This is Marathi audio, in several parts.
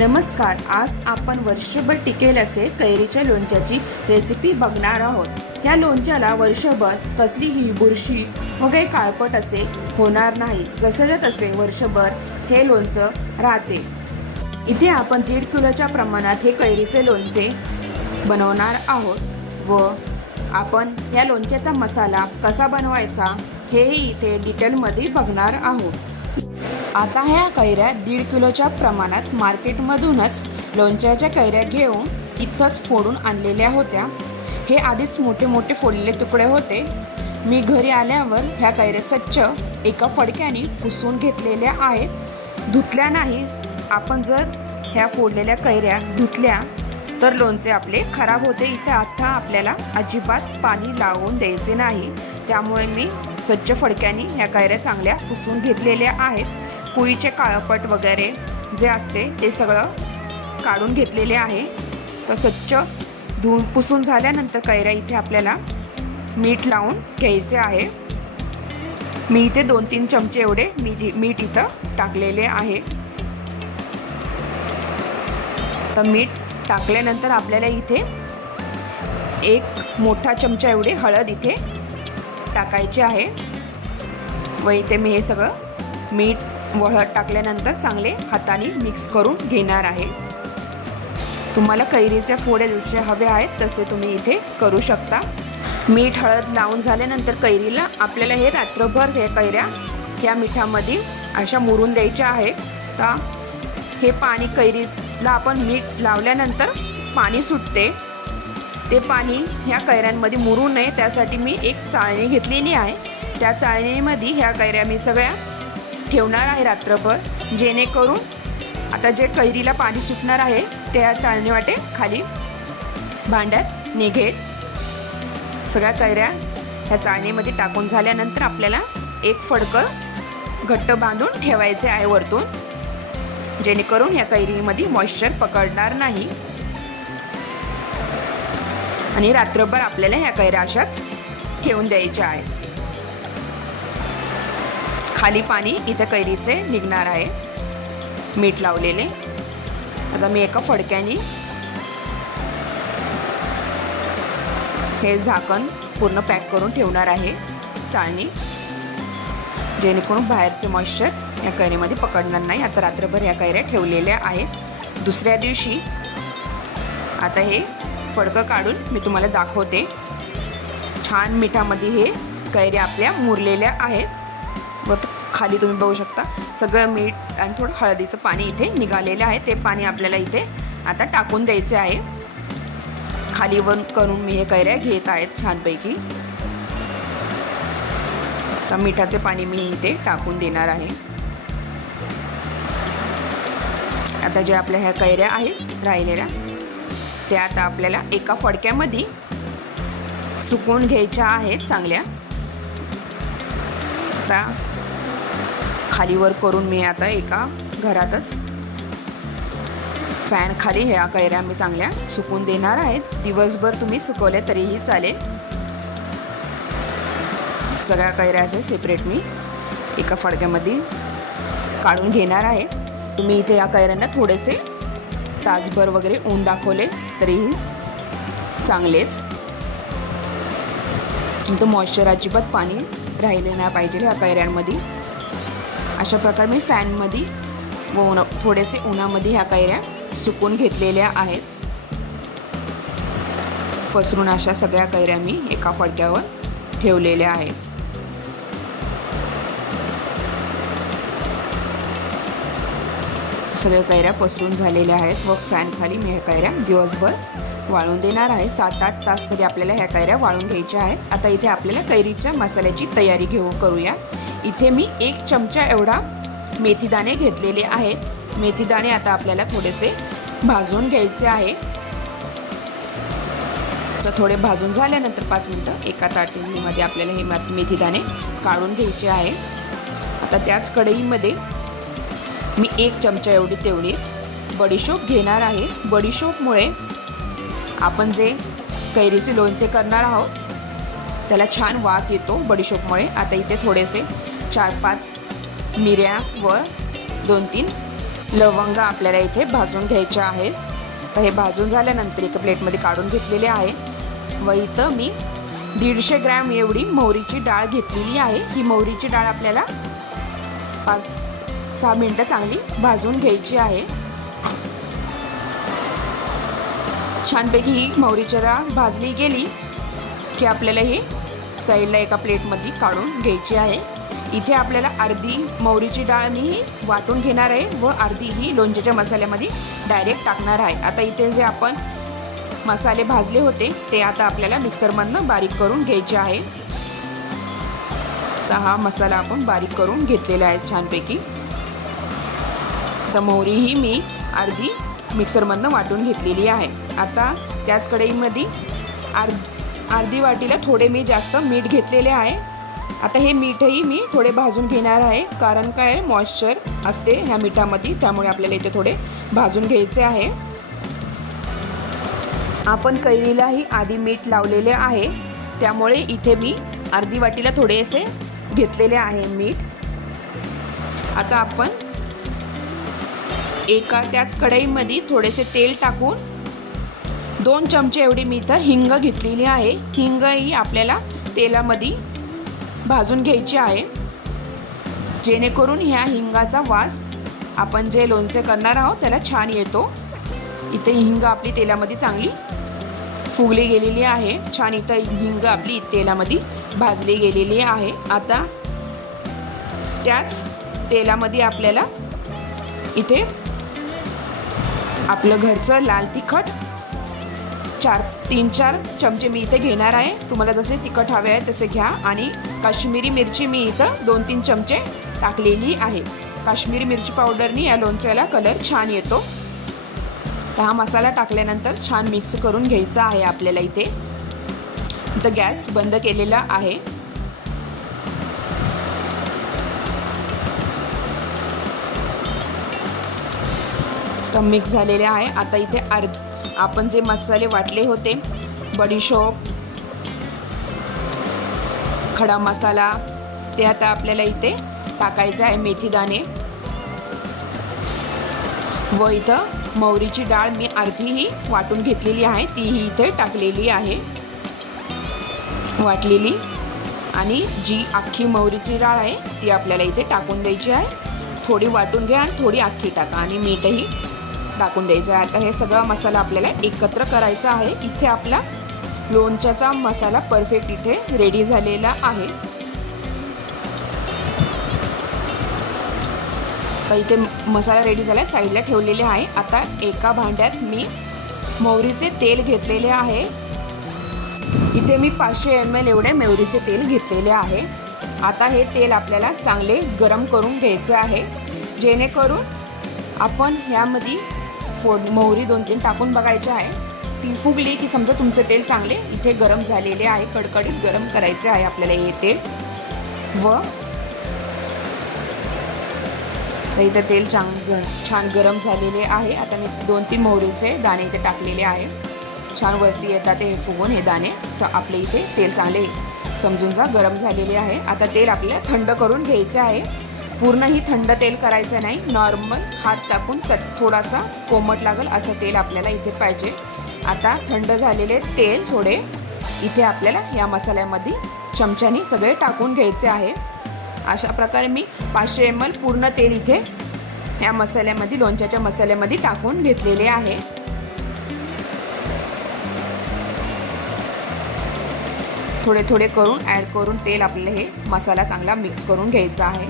नमस्कार, आज आपण वर्षभर टिकेल असे कैरीच्या लोणच्याची रेसिपी बघणार आहोत। या लोणच्याला वर्षभर कसलीही बुरशी वगैरे काळपट असे होणार नाही। जसेच्या तसे वर्षभर हे लोणचं राहते। इथे आपण 1.5 किलोच्या प्रमाणात हे कैरीचे लोणचे बनवणार आहोत व आपण या लोणच्याचा मसाला कसा बनवायचा हेही इथे डिटेलमध्ये बघणार आहोत। आता ह्या कैऱ्या 1.5 किलोच्या प्रमाणात मार्केटमधूनच लोणच्याच्या कैऱ्या घेऊन तिथंच फोडून आणलेल्या होत्या। हे आधीच मोठे मोठे फोडलेले तुकडे होते। मी घरी आल्यावर ह्या कैऱ्या स्वच्छ एका फडक्याने पुसून घेतलेल्या आहेत, धुतल्या नाही। आपण जर ह्या फोडलेल्या कैऱ्या धुतल्या तर लोणचे आपले खराब होते। इथे आता आपल्याला अजिबात पाणी लावून द्यायचे नाही, त्यामुळे मी स्वच्छ फडक्याने ह्या कैऱ्या चांगल्या पुसून घेतलेल्या आहेत। पोळीचे काळपट वगैरे जे असते ते सगळं काढून घेतलेले आहे। तर स्वच्छ धुवून पुसून झाल्यानंतर कैऱ्या इथे आपल्याला मीठ लावून घ्यायचे आहे। मी इथे 2-3 चमचे एवढे मीठ इथं टाकलेले आहे। तर मीठ टाकल्यानंतर आपल्याला इथे 1 मोठा चमचा एवढी हळद इथे टाकायची आहे व इथे मी हे सगळं मीठ व हळद टाकल्यानंतर चांगले हाताने मिक्स करून घेणार आहे। तुम्हाला कैरीच्या फोड्या जसे हवे आहेत तसे तुम्ही इथे करू शकता। मीठ हळद लावून झाल्यानंतर कैरीला आपल्याला हे रात्रभर हे कैऱ्या ह्या मिठामध्ये अशा मुरून द्यायच्या आहेत। तर हे पाणी कैरीला आपण मीठ लावल्यानंतर पाणी सुटते, ते पाणी ह्या कैऱ्यांमध्ये मुरू नये त्यासाठी मी एक चाळणी घेतलेली आहे। त्या चाळणीमध्ये ह्या कैऱ्या मी सगळ्या ठेवणार आहे रात्रभर, जेणेकरून आता जे कैरीला पाणी सुटणार आहे त्या चाळणी वाटे खाली भांड्यात निघेल। सगळ्या कैऱ्या ह्या चाळणीमध्ये टाकून झाल्यानंतर आपल्याला एक फडकं घट्ट बांधून ठेवायचे आहे वरतून, जेणेकरून ह्या कैरीमध्ये मॉइश्चर पकडणार नाही आणि रात्रभर आपल्याला ह्या कैऱ्या अशाच ठेवून द्यायच्या आहेत। खाली पाणी इथे कैरीचे निघणार आहे मीठ लावलेले। आता मी एका फडक्याने हे झाकण पूर्ण पॅक करून ठेवणार आहे चाळणी, जेणेकरून बाहेरचे मॉइश्चर या कैरीमध्ये पकडणार नाही। आता रात्रभर या कैऱ्या ठेवलेल्या आहेत। दुसऱ्या दिवशी आता हे फडकं काढून मी तुम्हाला दाखवते। छान मिठामध्ये हे कैऱ्या आपल्या मुरलेल्या आहेत व खाली तुम्ही बघू शकता सगळं मीठ आणि थोडं हळदीचं पाणी इथे निघालेलं आहे। ते पाणी आपल्याला इथे आता टाकून द्यायचे आहे। खाली वर करून मी हे कैऱ्या घेत आहेत छानपैकी। तर मिठाचे पाणी मी इथे टाकून देणार आहे। आता जे आपल्या ह्या कैऱ्या आहेत राहिलेल्या त्या आता आपल्याला एका फडक्यामध्ये सुकवून घ्यायच्या आहेत चांगल्या। आता खालीवर करून मी आता एका घरातच फॅन खाली ह्या कैऱ्या मी चांगल्या सुकवून देणार आहेत। दिवसभर तुम्ही सुकवल्या तरीही चालेल। सगळ्या कैऱ्या असे सेपरेट मी एका फडक्यामध्ये काढून घेणार आहे। तुम्ही इथे या कैऱ्यांना थोडेसे तासभर वगैरे ऊन दाखवले तरीही चांगलेच। तर मॉइश्चर अजिबात पाणी राहिले नाही पाहिजे ह्या कैऱ्यांमध्ये। अशा प्रकारे मी फॅनमध्ये व थोडेसे उन्हामध्ये ह्या कैऱ्या सुकून घेतलेल्या आहेत। पसरून अशा सगळ्या कैऱ्या मी एका फडक्यावर ठेवलेल्या आहेत। सगळ्या कैऱ्या पसरून झालेल्या आहेत व फॅन खाली मी ह्या कैऱ्या दिवसभर वाळून देणार आहे। 7-8 तास तरी आपल्याला ह्या कैऱ्या वाळून घ्यायच्या आहेत। आता इथे आपल्याला कैरीच्या मसाल्याची तयारी करूया। इथे मी 1 चमचा एवढा मेथीदाणे घेतलेले आहेत। मेथीदाणे आता आपल्याला थोडेसे भाजून घ्यायचे आहे। तर थोडे भाजून झाल्यानंतर 5 मिनिटं एका ताटलीमध्ये आपल्याला हे मेथीदाणे काढून घ्यायचे आहे। आता त्याच कढईमध्ये मी 1 चमचा तेवढीच बडीशोप घेणार आहे। बडीशोपमुळे आपण जे कैरीचे लोणचे करणार आहोत त्याला छान वास येतो बडीशोपमुळे। आता इथे थोडेसे 4-5 मिऱ्या व 2-3 लवंग आपल्याला इथे भाजून घ्यायचे आहेत. तर हे भाजून झाल्यानंतर एका प्लेटमध्ये काढून घेतलेले आहे. व इथं मी 150 ग्रॅम एवढी मोहरीची डाळ घेतलेली आहे. ही मोहरीची डाळ आपल्याला 5-6 मिनटं चांगली भाजून घ्यायची आहे. छानपैकी ही मोहरीची डाळ भाजली गेली की आपल्याला ही साईडला एका प्लेटमध्ये काढून घ्यायची आहे. इथे आपल्याला अर्धी मोहरीची डाळ मी वाटून घेणार आहे व अर्धी ही लोणच्याच्या मसाल्यामध्ये डायरेक्ट टाकणार आहे. आता इथे जे आपण मसाले भाजले होते ते आता आपल्याला मिक्सरमधनं बारीक करून घ्यायचे आहे. तर हा मसाला आपण बारीक करून घेतलेला आहे छानपैकी. तर मोहरी ही मी अर्धी मिक्सरमधनं वाटून घेतलेली आहे. आता त्याच कढईमध्ये अर्धी वाटीला थोडे मी जास्त मीठ घेतलेले आहे. आता हे मीठही मी थोडे भाजून घेणार आहे, कारण काय मॉइश्चर असते ह्या मिठामध्ये, त्यामुळे आपल्याला इथे थोडे भाजून घ्यायचे आहे. आपण कैरीलाही आधी मीठ लावलेले आहे, त्यामुळे इथे मी अर्धी वाटीला थोडेसे घेतलेले आहे मीठ. आता आपण एका त्याच कढईमध्ये थोडेसे तेल टाकून 2 चमचे एवढी मी इथं हिंग घेतलेली आहे. हिंग ही आपल्याला तेलामध्ये भाजून घ्यायची आहे, जेणेकरून ह्या हिंगाचा वास आपण जे लोणचे करणार आहोत त्याला छान येतो. इथे हिंग आपली तेलामध्ये चांगली फुगली गेलेली आहे. छान इथं हिंग आपली तेलामध्ये भाजली गेलेली आहे. आता त्याच तेलामध्ये आपल्याला इथे आपलं घरचं लाल तिखट 3-4 चमचे मी इथे घेणार आहे. तुम्हाला जसे तिखट हवे आहे तसे घ्या. आणि काश्मीरी मिरची मी इथं 2-3 चमचे टाकलेली आहे. काश्मीरी मिरची पावडरनी या लोणच्याला कलर छान येतो. तर हा मसाला टाकल्यानंतर छान मिक्स करून घ्यायचा आहे आपल्याला. इथं गॅस बंद केलेला आहे. तर मिक्स झालेले आहे. आता इथे आपण जे मसाले वाटले होते, बडीशोप, खडा मसाला, ते आता आपल्याला इथे टाकायचं आहे. मेथीदाणे व इथं मोहरीची डाळ मी अर्धीही वाटून घेतलेली आहे, तीही इथे टाकलेली आहे वाटलेली. आणि जी अख्खी मोहरीची डाळ आहे ती आपल्याला इथे टाकून द्यायची आहे. थोडी वाटून घ्या आणि थोडी अख्खी टाका आणि मीठही टाकून द्यायचं आहे. आता हे सगळा मसाला आपल्याला एकत्र करायचा आहे. इथे आपला लोणच्याचा मसाला परफेक्ट इथे रेडी झालेला आहे. तर इथे मसाला रेडी झाला, साईडला ठेवलेले आहे. आता एका भांड्यात मी मोहरीचे तेल घेतलेले आहे. इथे मी 500 ml एवढे मोहरीचे तेल घेतलेले आहे. आता हे तेल आपल्याला चांगले गरम करून घ्यायचे आहे, जेणेकरून आपण ह्यामध्ये मोहरी 2-3 टाकून बघायची आहे. ती फुगली की समजा तुमचे तेल चांगले इथे गरम झालेले आहे. कडकडीत गरम करायचे आहे आपल्याला हे तेल. व तर इथं तेल छान गरम झालेले आहे. आता मी 2-3 मोहरीचे दाणे इथे टाकलेले आहे. छान वरती येतात हे फुगून हे दाणे. आपले इथे तेल चांगले समजून जा गरम झालेले आहे. आता तेल आपल्याला थंड करून घ्यायचं आहे. पूर्णही थंड तेल करायचं नाही, नॉर्मल हात टाकून थोडासा कोमट लागेल असं तेल आपल्याला इथे पाहिजे. आता थंड झालेले तेल थोडे इथे आपल्याला या मसाल्यामध्ये चमच्याने सगळे टाकून घ्यायचे आहे. अशा प्रकारे मी 500 ml पूर्ण तेल इथे या मसाल्यामध्ये, लोणच्याच्या मसाल्यामध्ये टाकून घेतलेले आहे. थोडे थोडे करून ॲड करून तेल आपल्याला हे मसाला चांगला मिक्स करून घ्यायचा आहे.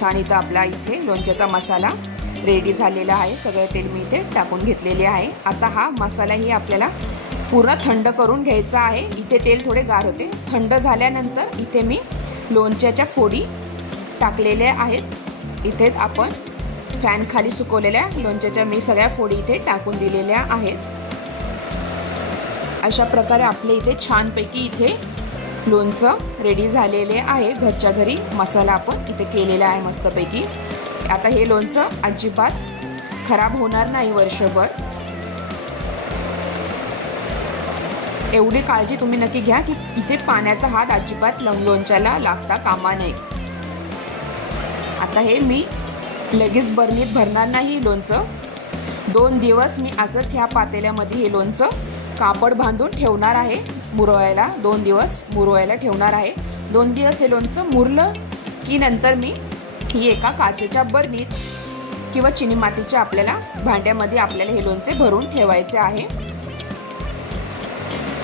छान इथं आपला इथे लोणच्याचा मसाला रेडी झालेला आहे. सगळे तेल मी इथे टाकून घेतलेले आहे. आता हा मसालाही आपल्याला पूर्ण थंड करून घ्यायचा आहे. इथे तेल थोडे गार होते. थंड झाल्यानंतर इथे मी लोणच्याच्या फोडी टाकलेल्या आहेत. इथे आपण फॅन खाली सुकवलेल्या लोणच्याच्या मी सगळ्या फोडी इथे टाकून दिलेल्या आहेत. अशा प्रकारे आपले इथे छानपैकी इथे लोणचं रेडी झालेले आहे. घरच्या घरी मसाला आपण इथे केलेला आहे मस्तपैकी. आता हे लोणचं अजिबात खराब होणार नाही वर्षभर. एवढी काळजी तुम्ही नक्की घ्या की इथे पाण्याचा हात अजिबात लोणच्याला लागता कामा नये. आता हे मी लगेच बरणीत भरणार नाही लोणचं. 2 दिवस मी असंच ह्या पातेल्यामध्ये हे लोणचं कापड बांधून ठेवणार आहे मुरवायला. 2 दिवस मुरवायला ठेवणार आहे. 2 दिवस हे लोणचं मुरलं की नंतर मी ही एका काचेच्या बरणीत किंवा चिनी मातीच्या आपल्याला भांड्यामध्ये आपल्याला हे लोणचे भरून ठेवायचे आहे.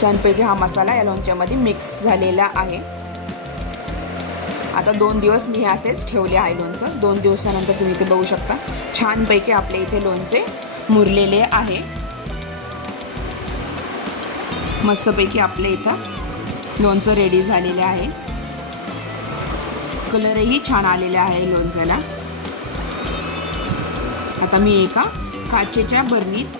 छानपैकी हा मसाला या लोणच्यामध्ये मिक्स झालेला आहे. आता 2 दिवस मी हे असेच ठेवले आहे लोणचं. 2 दिवसानंतर तुम्ही इथे बघू शकता छानपैकी आपले इथे लोणचे मुरलेले आहे. मस्तपैकी आपले इथं लोणचं रेडी झालेले आहे. कलरही छान आलेला आहे लोणच्याला. आता मी एका काचेच्या बरणीत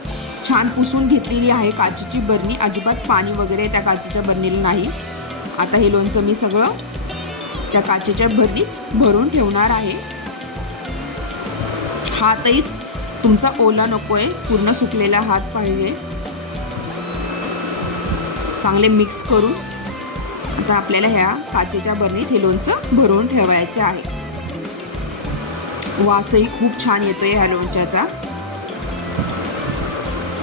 छान पुसून घेतलेली आहे. काचेची बरणी, अजिबात पाणी वगैरे त्या काचेच्या बरणीला नाही. आता हे लोणचं मी सगळं त्या काचेच्या बरणीत भरून ठेवणार आहे. हातही तुमचा ओला नको आहे, पूर्ण सुकलेला हात पाहिजे. चांगले मिक्स करून आता आपल्याला ह्या काचेच्या बरणीत हे लोणचं भरून ठेवायचं आहे. वासही खूप छान येतोय ह्या लोणच्याचा.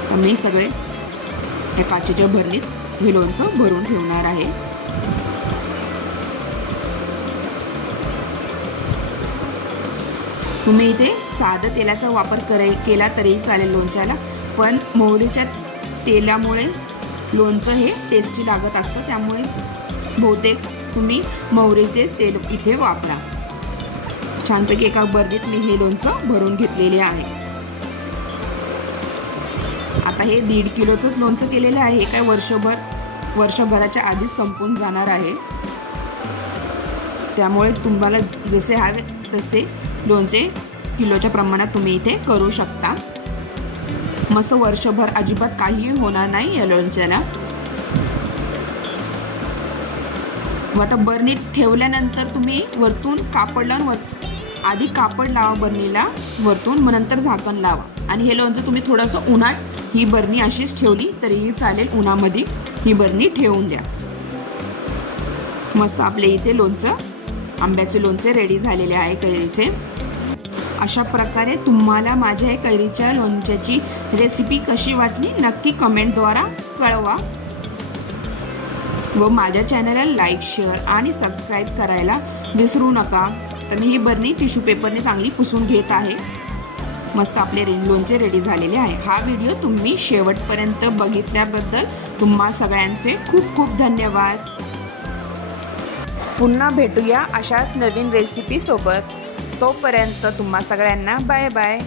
तर मी सगळे ह्या काचेच्या बरणीत हे लोणचं भरून ठेवणार आहे. तुम्ही इथे साधं तेलाचा वापर केला तरीही चालेल लोणच्याला, पण मोहरीच्या तेलामुळे लोणचं हे टेस्टी लागत असतं. त्यामुळे बहुतेक तुम्ही मोहरीचेच तेल इथे वापरा. छानपैकी एका बरणीत मी हे लोणचं भरून घेतलेले आहे. आता हे 1.5 किलोचंच लोणचं केलेलं आहे. हे काय वर्षभराच्या आधीच संपून जाणार आहे. त्यामुळे तुम्हाला जसे हवे तसे लोणचे किलोच्या प्रमाणात तुम्ही इथे करू शकता. मस्त वर्षभर अजिबात काहीही होणार नाही या लोणच्याला. आता बरणीत ठेवल्यानंतर तुम्ही वरतून कापड लावून आधी कापड लावा बरणीला वरतून, मग नंतर झाकण लावा. आणि हे लोणचं तुम्ही थोडंसं उन्हात ही बरणी अशीच ठेवली तरीही चालेल. उन्हामध्ये ही बरणी ठेवून द्या. मस्त आपले इथे लोणचं, आंब्याचे लोणचे रेडी झालेले आहे कैरीचे. अशा प्रकारे तुम्हाला माझ्या या कैरीच्या लोणच्याची रेसिपी कशी वाटली नक्की कमेंटद्वारा कळवा. व माझ्या चॅनलला लाईक, शेअर आणि सबस्क्राईब करायला विसरू नका. तर मी ही बरणी टिश्यू पेपरने चांगली पुसून घेत आहे. मस्त आपले लोणचे रेडी झालेले आहे. हा व्हिडिओ तुम्ही शेवटपर्यंत बघितल्याबद्दल तुम्हा सगळ्यांचे खूप खूप धन्यवाद. पुन्हा भेटूया अशाच नवीन रेसिपी सोबत. तोपर्यंत तुम्हा सगळ्यांना बाय बाय.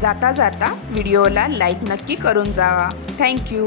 जाता जाता व्हिडिओला लाईक नक्की करून जावा. थँक्यू.